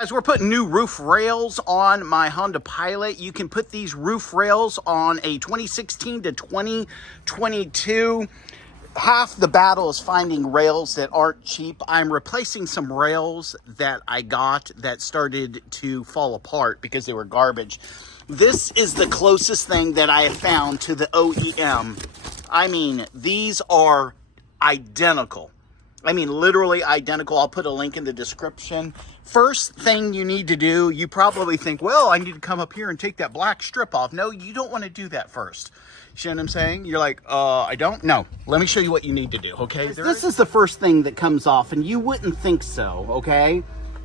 As we're putting new roof rails on my Honda Pilot, you can put these roof rails on a 2016 to 2022. Half the battle is finding rails that aren't cheap. I'm replacing some rails that I got that started to fall apart because they were garbage. This is the closest thing that I have found to the OEM. I mean, these are identical. I mean, literally identical. I'll put a link in the description. First thing you need to do, you probably think, well, I need to come up here and take that black strip off. No, you don't want to do that first. You know what I'm saying? You're like, I don't? No. Let me show you what you need to do, okay? This is the first thing that comes off, and you wouldn't think so, okay?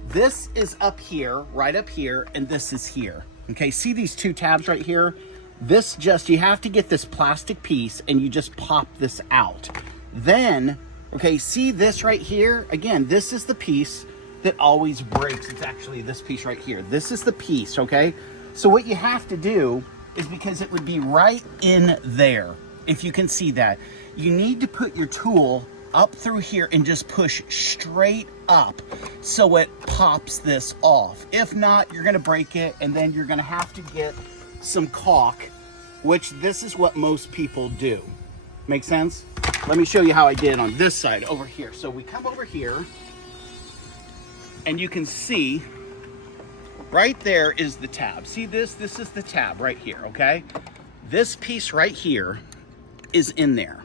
This is up here, right up here, and this is here. Okay, see these two tabs right here? This just, you have to get this plastic piece, and you just pop this out. Then, okay, see this right here? Again, this is the piece that always breaks. It's actually this piece right here. This is the piece, okay? So what you have to do is, because it would be right in there, if you can see that, you need to put your tool up through here and just push straight up so it pops this off. If not, you're gonna break it, and then you're gonna have to get some caulk, which this is what most people do. Make sense? Let me show you how I did on this side over here. So we come over here, and you can see right there is the tab. See this? This is the tab right here, okay? This piece right here is in there.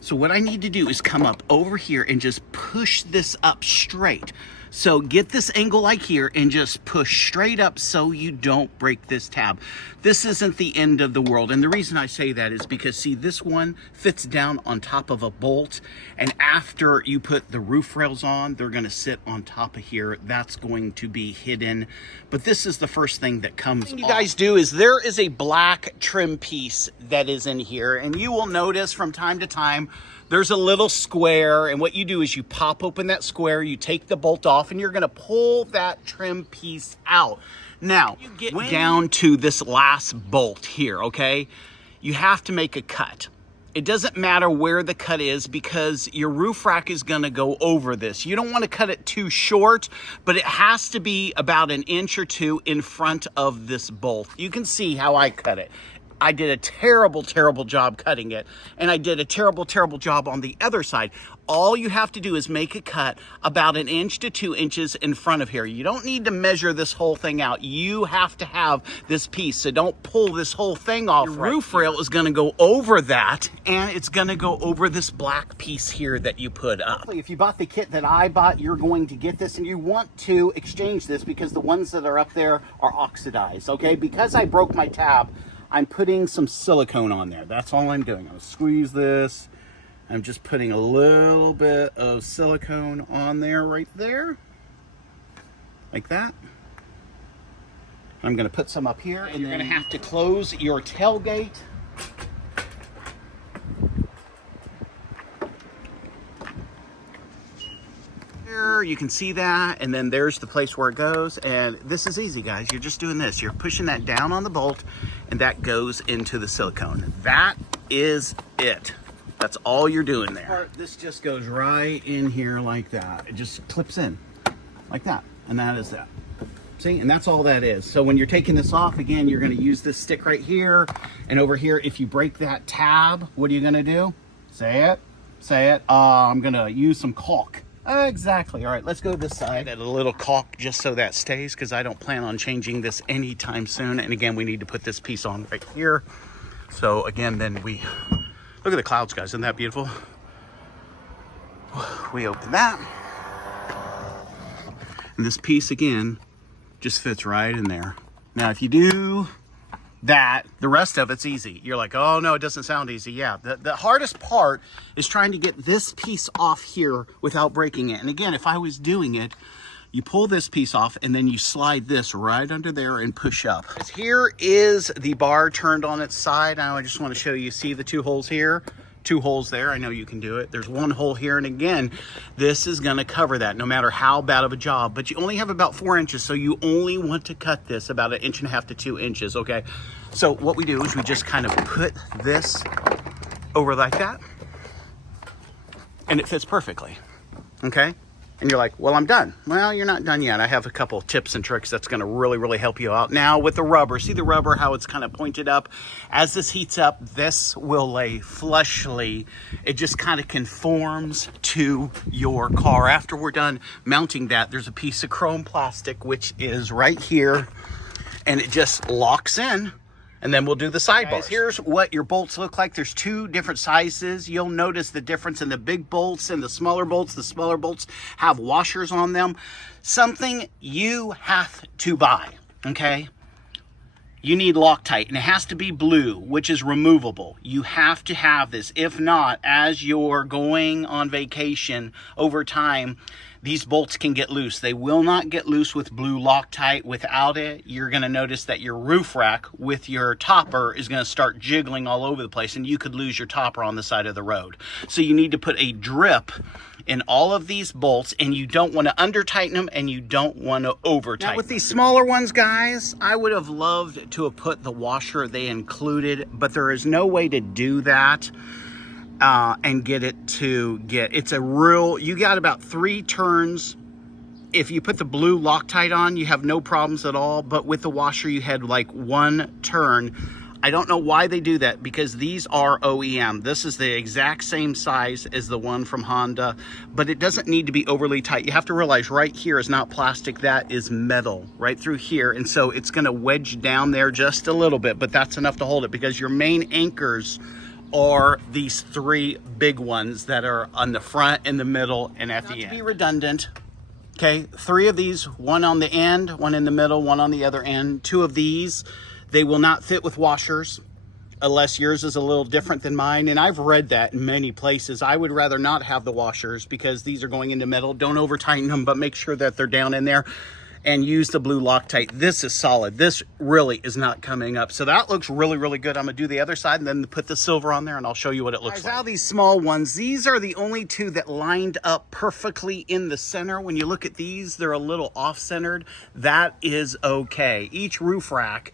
So what I need to do is come up over here and just push this up straight. So get this angle like here and just push straight up so you don't break this tab. This isn't the end of the world. And the reason I say that is because, see, this one fits down on top of a bolt. And after you put the roof rails on, they're gonna sit on top of here. That's going to be hidden. But this is the first thing that comes off. What you guys do is, there is a black trim piece that is in here. And you will notice from time to time, there's a little square, and what you do is you pop open that square, you take the bolt off, and you're gonna pull that trim piece out. Now, you get down to this last bolt here, okay? You have to make a cut. It doesn't matter where the cut is, because your roof rack is gonna go over this. You don't wanna cut it too short, but it has to be about an inch or two in front of this bolt. You can see how I cut it. I did a terrible, terrible job cutting it, and I did a terrible, terrible job on the other side. All you have to do is make a cut about an inch to 2 inches in front of here. You don't need to measure this whole thing out. You have to have this piece, so don't pull this whole thing off. Your roof rail is gonna go over that, and it's gonna go over this black piece here that you put up. If you bought the kit that I bought, you're going to get this, and you want to exchange this because the ones that are up there are oxidized, okay? Because I broke my tab, I'm putting some silicone on there. That's all I'm doing. I'm gonna squeeze this. I'm just putting a little bit of silicone on there, right there. Like that. I'm gonna put some up here, and you're gonna have to close your tailgate. You can see that, and then there's the place where it goes, and this is easy, guys. You're just doing this. You're pushing that down on the bolt, and that goes into the silicone. That is it. That's all you're doing there. This just goes right in here like that. It just clips in like that, and that is that. See, and that's all that is. So when you're taking this off, again, you're gonna use this stick right here, and over here, if you break that tab, what are you gonna do? Say it, say it. I'm gonna use some caulk. Exactly. All right, let's go this side. Add a little caulk just so that stays, because I don't plan on changing this anytime soon. And again, we need to put this piece on right here. So again, then we look at the clouds, guys. Isn't that beautiful? We open that, and this piece again just fits right in there. Now, if you do that, the rest of it's easy. You're like, oh no, it doesn't sound easy. Yeah, the hardest part is trying to get this piece off here without breaking it. And again, if I was doing it, you pull this piece off, and then you slide this right under there and push up. Here is the bar turned on its side. Now I just want to show you, see the 2 holes here? 2 holes there. I know you can do it. There's 1 hole here, and again, this is going to cover that no matter how bad of a job, but you only have about 4 inches, so you only want to cut this about 1.5 inches to 2 inches, okay? So what we do is we just kind of put this over like that, and it fits perfectly, okay? And you're like, well, I'm done. Well, you're not done yet. I have a couple tips and tricks that's gonna really help you out. Now with the rubber, see the rubber, how it's kind of pointed up? As this heats up, this will lay flushly. It just kind of conforms to your car. After we're done mounting that, there's a piece of chrome plastic, which is right here, and it just locks in. And then we'll do the sidebars. Here's what your bolts look like. There's two different sizes. You'll notice the difference in the big bolts and the smaller bolts. The smaller bolts have washers on them. Something you have to buy, okay? You need Loctite, and it has to be blue, which is removable. You have to have this. If not, as you're going on vacation over time, these bolts can get loose. They will not get loose with blue Loctite. Without it, you're gonna notice that your roof rack with your topper is gonna start jiggling all over the place, and you could lose your topper on the side of the road. So you need to put a drip in all of these bolts, and you don't want to under tighten them, and you don't want to over tighten. Now with these smaller ones, guys, I would have loved to have put the washer they included, but there is no way to do that and get it to get, it's a real, you got about 3 turns. If you put the blue Loctite on, you have no problems at all, but with the washer, you had like 1 turn. I don't know why they do that, because these are OEM. This is the exact same size as the one from Honda, but it doesn't need to be overly tight. You have to realize right here is not plastic, that is metal right through here. And so it's gonna wedge down there just a little bit, but that's enough to hold it, because your main anchors are these 3 big ones that are on the front, in the middle, and at the end. Not to be redundant, okay, 3 of these, 1 on the end, 1 in the middle, 1 on the other end. 2 of these, they will not fit with washers unless yours is a little different than mine. And I've read that in many places. I would rather not have the washers because these are going into metal. Don't over tighten them, but make sure that they're down in there, and use the blue Loctite. This is solid. This really is not coming up. So that looks really good. I'm gonna do the other side and then put the silver on there, and I'll show you what it looks like. Now these small ones, these are the only 2 that lined up perfectly in the center. When you look at these, they're a little off-centered. That is okay. Each roof rack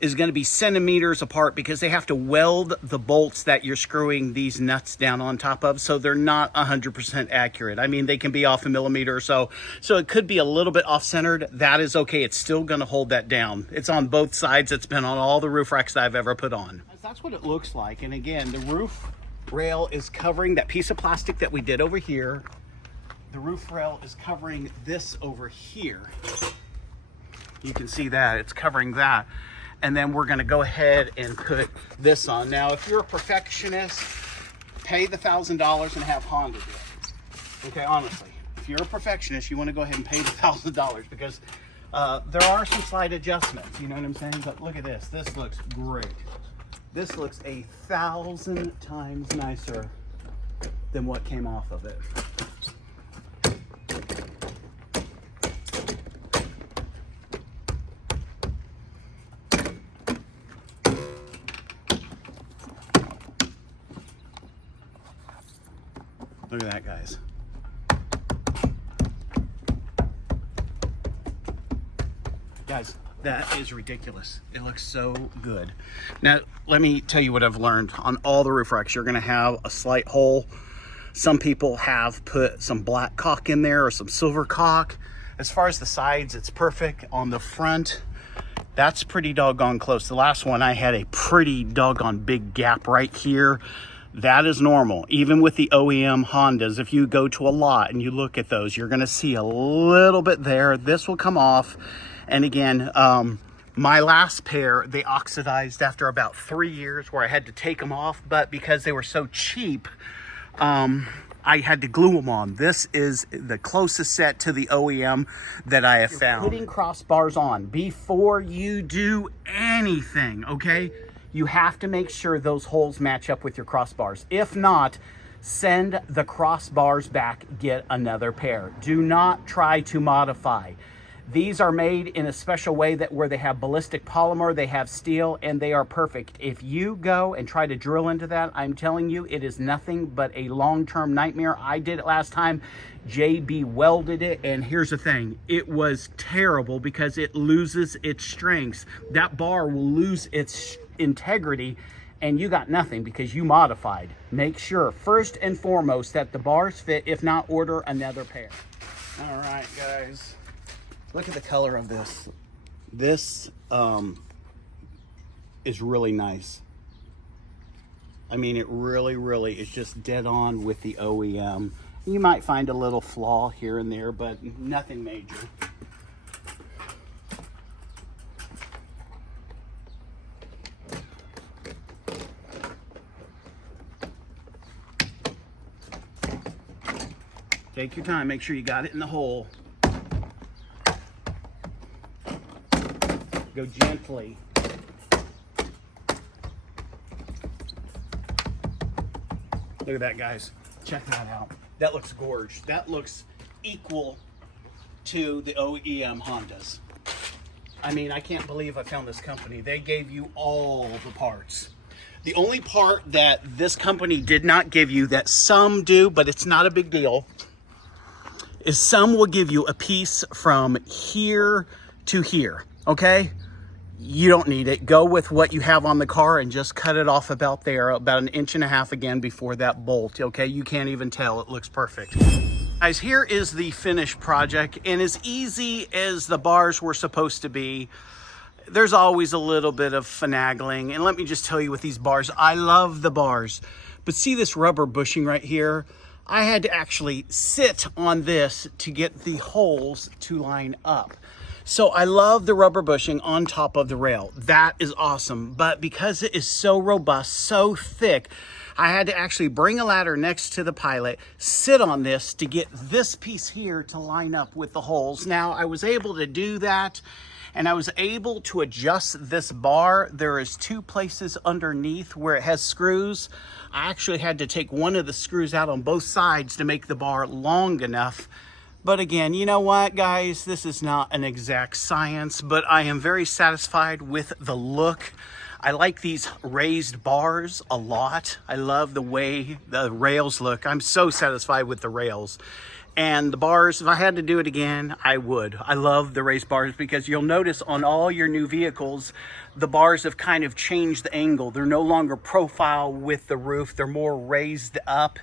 is going to be centimeters apart, because they have to weld the bolts that you're screwing these nuts down on top of, so they're not 100% accurate. I mean, they can be off a millimeter or so it could be a little bit off-centered. That is okay. It's still going to hold that down. It's on both sides. It's been on all the roof racks that I've ever put on. That's what it looks like. And again, the roof rail is covering that piece of plastic that we did over here. The roof rail is covering this over here. You can see that it's covering that. And then we're gonna go ahead and put this on. Now, if you're a perfectionist, pay the $1,000 and have Honda do it. Okay, honestly, if you're a perfectionist, you wanna go ahead and pay the $1,000, because there are some slight adjustments, you know what I'm saying? But look at this, this looks great. This looks 1,000 times nicer than what came off of it. Look at that, guys. Guys, that is ridiculous. It looks so good. Now, let me tell you what I've learned. On all the roof racks, you're gonna have a slight hole. Some people have put some black caulk in there or some silver caulk. As far as the sides, it's perfect. On the front, that's pretty doggone close. The last one, I had a pretty doggone big gap right here. That is normal. Even with the OEM Hondas, if you go to a lot and you look at those, you're gonna see a little bit there. This will come off. And again, my last pair, they oxidized after about 3 years, where I had to take them off, but because they were so cheap, I had to glue them on. This is the closest set to the OEM that I have found. Putting crossbars on before you do anything, okay? You have to make sure those holes match up with your crossbars. If not, send the crossbars back, get another pair. Do not try to modify. These are made in a special way that where they have ballistic polymer, they have steel, and they are perfect. If you go and try to drill into that, I'm telling you, it is nothing but a long-term nightmare. I did it last time. JB welded it, and here's the thing. It was terrible because it loses its strengths. That bar will lose its integrity, and you got nothing because you modified. Make sure, first and foremost, that the bars fit. If not, order another pair. All right, guys. Look at the color of this. This is really nice. I mean, it really is just dead on with the OEM. You might find a little flaw here and there, but nothing major. Take your time, make sure you got it in the hole. Go gently. Look at that, guys. Check that out. That looks gorgeous. That looks equal to the OEM Hondas. I mean, I can't believe I found this company. They gave you all the parts. The only part that this company did not give you that some do, but it's not a big deal, is some will give you a piece from here to here, okay? You don't need it. Go with what you have on the car and just cut it off about there, about 1.5 inches again before that bolt, okay? You can't even tell, it looks perfect. Guys, here is the finished project, and as easy as the bars were supposed to be, there's always a little bit of finagling. And let me just tell you with these bars, I love the bars, but see this rubber bushing right here? I had to actually sit on this to get the holes to line up. So I love the rubber bushing on top of the rail. That is awesome. But because it is so robust, so thick, I had to actually bring a ladder next to the Pilot, sit on this to get this piece here to line up with the holes. Now, I was able to do that, and I was able to adjust this bar. There is 2 places underneath where it has screws. I actually had to take one of the screws out on both sides to make the bar long enough. But again, you know what, guys? This is not an exact science, but I am very satisfied with the look. I like these raised bars a lot. I love the way the rails look. I'm so satisfied with the rails. And the bars, if I had to do it again, I would. I love the raised bars because you'll notice on all your new vehicles, the bars have kind of changed the angle. They're no longer profile with the roof. They're more raised up,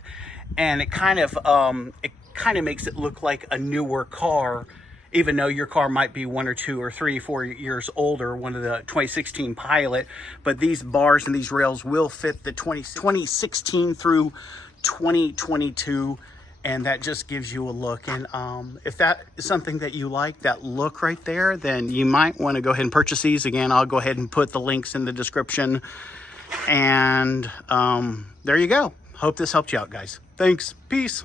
and it kind of makes it look like a newer car, even though your car might be 1 or 2 or 3, 4 years older, one of the 2016 Pilot. But these bars and these rails will fit the 2016 through 2022. And that just gives you a look. And if that is something that you like, that look right there, then you might want to go ahead and purchase these. Again, I'll go ahead and put the links in the description. And there you go. Hope this helped you out, guys. Thanks. Peace.